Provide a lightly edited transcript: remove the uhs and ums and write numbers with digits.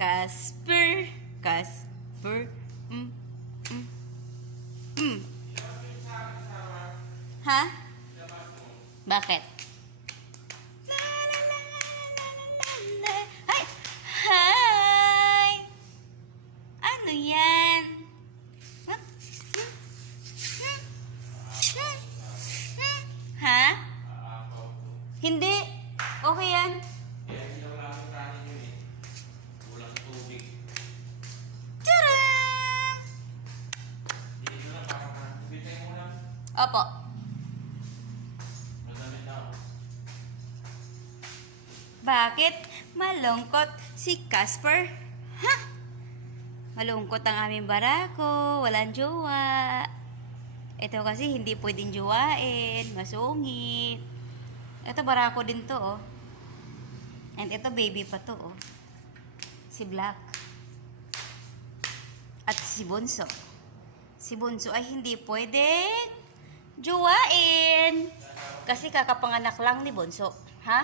Casper. Casper. Mm, mm, mm. Ha? Bakit? La, la, la, la, la, la, la. Ay! Hi! Ano yan? Hmm? Hmm? Hmm? Hmm? Hmm? Ha? Hindi. Okay yan. Tcharam! Opo. Bakit malungkot si Casper? Ha? Malungkot ang aming barako. Walang jowa. Ito kasi hindi pwedeng jowain. Masungit. Ito barako din to, oh. And ito baby pa to, oh. Si Black. At si Bunso. Si Bunso ay hindi pwedeng jowain. Kasi kakapanganak lang ni Bunso. Ha?